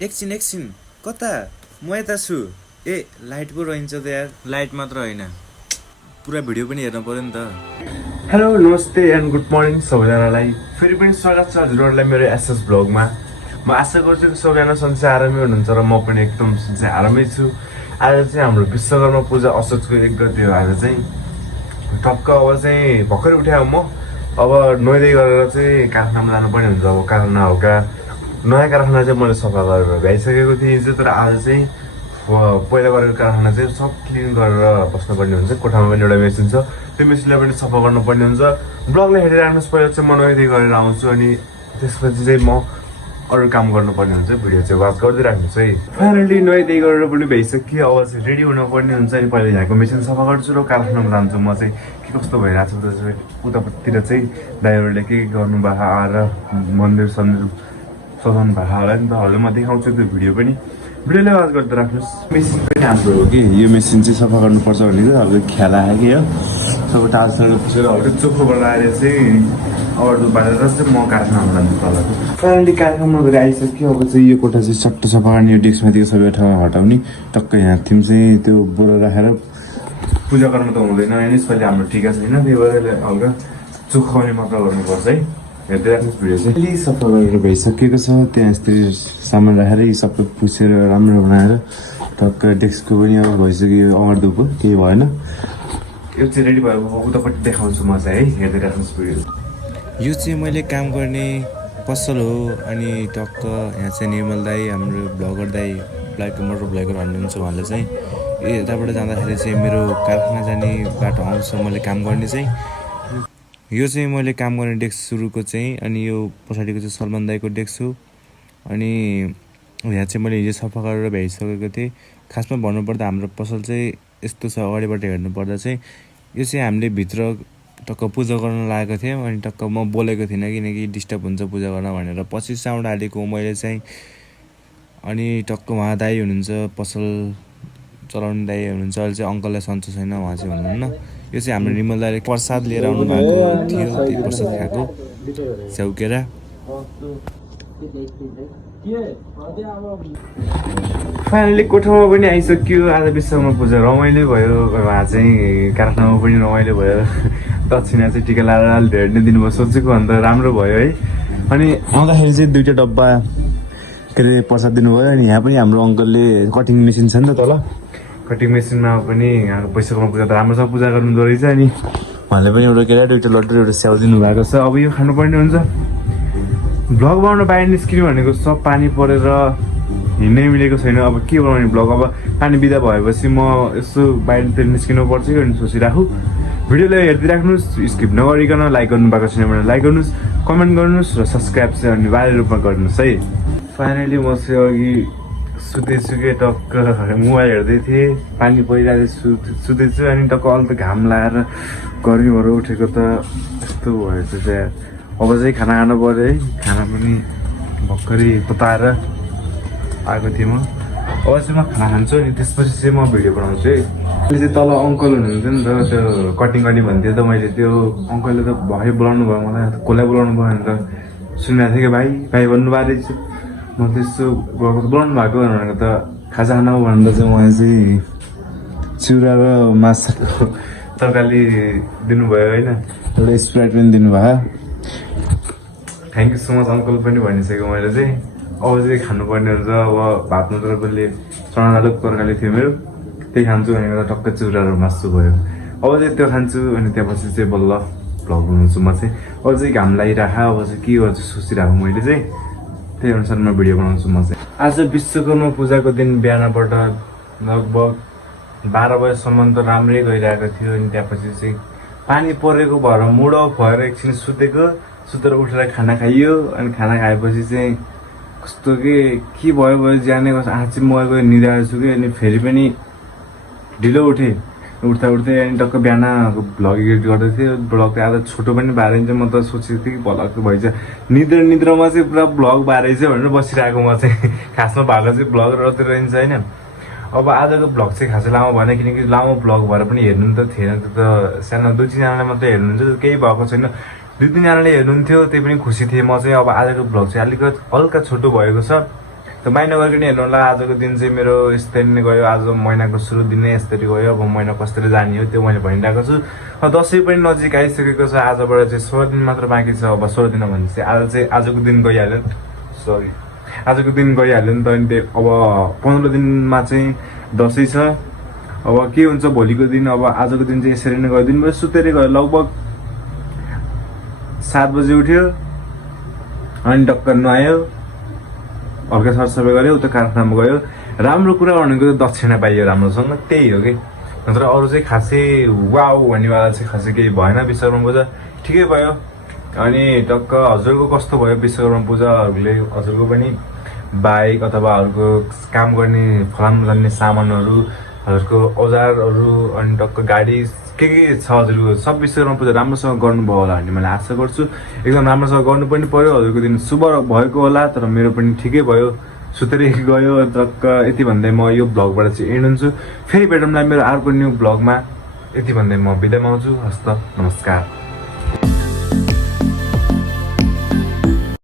एकछिन कता म यता छु। ए लाइट पो रहन्छ त यार, लाइट मात्र होइन पुरा भिडियो पनि हेर्नु पर्यो नि त। हेलो नमस्ते एन्ड गुड मर्निङ सबैजनालाई। फेरि पनि स्वागत छ हजुरहरूलाई मेरो एसएस भ्लगमा। म आशा गर्छु कि सबैजना सन्चै आरामै हुनुहुन्छ र म पनि एकदम सन्चै आरामै छु। आज चाहिँ हाम्रो विश्वकर्मा पूजा असोजको 1 गते हो। आज चाहिँ टक्क अब चाहिँ भर्खरै उठाएँ म। अब नुहाइधुवाइ गरेर चाहिँ कारखानामा जानुपर्ने हुन्छ। अब कारखाना हल्का नयाँ कारखाना चाहिँ मैले सफा गरेर भ्याइसकेको थिएँ हिजो, तर आज चाहिँ पहिला गरेको कारखाना चाहिँ सब क्लिन गरेर बस्नुपर्ने हुन्छ। कोठामा पनि एउटा मेसिन छ, त्यो मेसिनलाई पनि सफा गर्नुपर्ने हुन्छ। ब्लगलाई हेरिराख्नुहोस्। पहिला चाहिँ म नुहाइधुवाइ गरेर आउँछु अनि त्यसपछि चाहिँ म अरू काम गर्नुपर्ने हुन्छ। भिडियो चाहिँ वाच गर्दै राख्नुहोस् है। फाइनली नुहाइधुवाइ गरेर पनि भइसक्यो। अब चाहिँ रेडी हुनुपर्ने हुन्छ अनि पहिला यहाँको मेसिन सफा गर्छु र कारखानामा जान्छु। म चाहिँ के कस्तो भइरहेको छ उतापट्टितिर चाहिँ ड्राइभरले के गर्नु भएको आएर मन्दिर सन्दिर सजाउनु भएको होला नि त। हजुर म देखाउँछु त्यो भिडियो पनि, भिडियोलाई वाच गर्दै राख्नुहोस्। मेसिन पनि हाम्रो हो कि यो मेसिन चाहिँ सफा गर्नुपर्छ भनेको हल्का ख्याल आयो कि हो। सबै टालसँग पुसेर हल्का चोखो बनाएर चाहिँ अरू बालेर चाहिँ म कारखानामा जान्छु तलको। फाइनली कारखानामा गएर आइसक्यो। अब चाहिँ यो कोठा चाहिँ चट्ट सफा गर्ने, यो डेस्कमाथिको सबै ठाउँ हटाउने। टक्क यहाँ थिम चाहिँ त्यो बोरा राखेर पूजा गर्नु त हुँदैन होइन, यसपालि हाम्रो ठिका छैन, त्यही भएर हल्का चोखाउने मात्र गर्नुपर्छ है। हेर्दै राख्नुहोस् भिडियो चाहिँ। अलि सफा गरेर भइसकेको छ। त्यहाँ यस्तै सामान राखेर यी सबै पुसेर राम्रो बनाएर टक्क डेस्कको पनि अब भइसक्यो अमरदुपो, केही भएन। यो चाहिँ रेडी भएको उतापट्टि देखाउँछु म चाहिँ है। हेर्दै राख्नुहोस् भिडियो। यो चाहिँ मैले काम गर्ने पसल हो अनि टक्क यहाँ चाहिँ निर्मल दाई, हाम्रो ब्लगर दाई, मोटर ब्लगर भन्नुहुन्छ उहाँले चाहिँ यताबाट जाँदाखेरि चाहिँ मेरो कारखाना जाने बाटो आउँछ मैले काम गर्ने चाहिँ। यो चाहिँ मैले काम गर्ने डेस्क सुरुको चाहिँ, अनि यो पछाडिको चाहिँ सलमान दाईको डेस्क हो। अनि यहाँ चाहिँ मैले हिजो सफा गरेर भ्याइसकेको थिएँ। खासमा भन्नुपर्दा हाम्रो पसल चाहिँ यस्तो छ, अगाडिबाट हेर्नुपर्दा चाहिँ यो चाहिँ हामीले भित्र टक्क पूजा गर्न लागेको थियौँ अनि टक्क म बोलेको थिइनँ किनकि डिस्टर्ब हुन्छ पूजा गर्न भनेर पछि साउन्ड हालेको मैले चाहिँ। अनि टक्क उहाँ दाई हुनुहुन्छ, पसल चलाउने दाई हुनुहुन्छ, अहिले चाहिँ अङ्कललाई सन्चो छैन, उहाँ चाहिँ हुनुहुन्न। यो चाहिँ हाम्रो निर्मल दाईले प्रसाद लिएर आउनु भएको थियो, त्यही प्रसाद खाएको च्याउकेर। फाइनली कोठामा पनि आइसक्यो। आज विश्वकर्मा पूजा रमाइलो भयो। उहाँ चाहिँ कारखानामा पनि रमाइलो भयो। दक्षिणा चाहिँ टिका लाएर भेट्ने दिनुभयो, सोचेको अन्त राम्रो भयो है। अनि आउँदाखेरि चाहिँ 2टा डब्बा के अरे प्रसाद दिनुभयो। अनि यहाँ पनि हाम्रो अङ्कलले कटिङ मेसिन छ नि त तल, कटिङ मेसिनमा पनि यहाँको विश्वकर्मा पूजा त राम्रोसँग पूजा गर्नुहुँदो रहेछ। अनि उहाँले पनि एउटा के अरे 2टा लड्डु एउटा स्याउ दिनुभएको छ। अब यो खानुपर्ने हुन्छ। भ्लग बनाउन बाहिर निस्किनु भनेको सब पानी परेर हिँड्नै मिलेको छैन। अब के बनाउने भ्लग, अब पानी बिदा भएपछि म यसो बाहिरतिर निस्किनु पर्छ कि भने सोचिराखु। भिडियोलाई हेर्दै राख्नुहोस्, स्किप नगरिकन। लाइक गर्नु भएको छैन भने लाइक गर्नुहोस्, कमेन्ट गर्नुहोस् र सब्सक्राइब चाहिँ अनिवार्य रूपमा गर्नुहोस् है। फाइनली म चाहिँ अघि सुतेछु कि टक्क मोबाइल हेर्दै थिएँ, पानी परिरहेको सुतेछु अनि टक्क अहिले त घाम लगाएर गर्मी भएर उठेको त यस्तो भएछ चाहिँ। अब चाहिँ खाना खानु पऱ्यो है। खाना पनि भर्खरै तताएर आएको थिएँ म। अब चाहिँ म खाना खान्छु अनि त्यसपछि चाहिँ म भिडियो बनाउँछु है। अहिले चाहिँ तल अङ्कल हुनुहुन्थ्यो नि त, त्यो कटिङ गर्ने भन्थ्यो त मैले, त्यो अङ्कलले त भाइ बोलाउनु भयो मलाई, कसलाई बोलाउनु भयो भने त सुनिरहेको थिएँ कि भाइ भाइ भन्नुभएको रहेछ। म त्यस्तो बोलाउनु भएको भनेको त खाजा खाना हो भनेर चाहिँ उहाँ चाहिँ चिउरा र माछाको तरकारी दिनुभयो होइन, एउटा स्प्राइट पनि दिनुभयो। Thank you so much uncle पनि भनिसकेको मैले चाहिँ। अब चाहिँ खानुपर्ने हुन्छ। अब भात मात्र कसले चना आलुको तरकारी थियो मेरो, त्यही खान्छु भनेको त टक्क चिउरा र मासु भयो। अब चाहिँ त्यो खान्छु अनि त्यसपछि चाहिँ बल्ल भ्लग बनाउँछु म चाहिँ। अब चाहिँ घाम लागिराख, अब चाहिँ के गर्छु सोचिरहेको मैले चाहिँ, त्यही अनुसार म भिडियो बनाउँछु म चाहिँ। आज विश्वकर्मा पूजाको दिन बिहानबाट लगभग 12 बजेसम्म त राम्रै गइरहेको थियो। अनि त्यसपछि चाहिँ पानी परेको भएर मुड अफ भएर एकछिन सुतेर उठेर खाना खाइयो। अनि खाना खाएपछि चाहिँ कस्तो के भयो जाने कस्तो आज चाहिँ म गएर निदाएको छु कि। अनि फेरि पनि ढिलो उठेँ, उठ्दै अनि टक्क बिहान भ्लग एडिट गर्दै थिएँ। भ्लग आज छोटो पनि भएर म त सोचेको थिएँ कि भ्लग त भइन्छ, निद्रामा चाहिँ पुरा भ्लग भएर चाहिँ भनेर बसिरहेको म चाहिँ। खासमा भएको चाहिँ भ्लग रहँदै रहन्छ होइन। अब आजको भ्लग चाहिँ खासै लामो भएन किनकि लामो भ्लग भएर पनि हेर्नु त थिएन, त्यो त सानो 2-3जनाले मात्रै हेर्नुहुन्छ, केही भएको छैन। 2-3जनाले हेर्नुहुन्थ्यो, त्यही पनि खुसी थिएँ म चाहिँ। अब आजको भ्लग चाहिँ अलिकति हल्का छोटो भएको छ त माइन्ड नगरिकन हेर्नु होला। आजको दिन चाहिँ मेरो यसरी नै गयो, आज महिनाको सुरु दिन नै यसरी गयो। अब महिना कसरी जाने हो त्यो मैले भनिरहेको छु। दसैँ पनि नजिक आइसकेको छ, आजबाट चाहिँ 16 दिन मात्र बाँकी छ। अब 16 दिन भने चाहिँ आज चाहिँ आजको दिन गइहाल्यो, आजको दिन गइहाल्यो नि त। अनि अब 15 दिनमा चाहिँ दसैँ छ। अब के हुन्छ भोलिको दिन, अब आजको दिन चाहिँ यसरी नै गयो। दिनभरि सुतेरै गयो, लगभग 7 बजे उठ्यो अनि टक्क नुहायो, हल्का सरसफाइ गऱ्यो, उता कारखानामा गयो। राम्रो कुरा भनेको दक्षिणा पाइयो राम्रोसँग, त्यही हो कि। नत्र अरू चाहिँ खासै वाउ भन्नेवाला चाहिँ खासै केही भएन। विश्वकर्मा पूजा ठिकै भयो। अनि टक्क हजुरको कस्तो भयो विश्वकर्मा पूजाहरूले? हजुरको पनि बाइक अथवा अरूको काम गर्ने फलाम जान्ने सामानहरू, हजुरको औजारहरू अनि टक्क गाडी के छ हजुरको सब विश्वकर्मा पूजा राम्रोसँग गर्नुभयो होला भन्ने मैले आशा गर्छु। एकदम राम्रोसँग गर्नु पनि पर्यो। हजुरको दिन शुभ भएको होला, तर मेरो पनि ठिकै भयो, सुतेरै गयो टक्क। यति भन्दै म यो भ्लगबाट चाहिँ एन्ड हुन्छु। फेरि भेटौँला मेरो अर्को न्यू भ्लगमा। यति भन्दै म बिदा माग्छु। हस्त नमस्कार।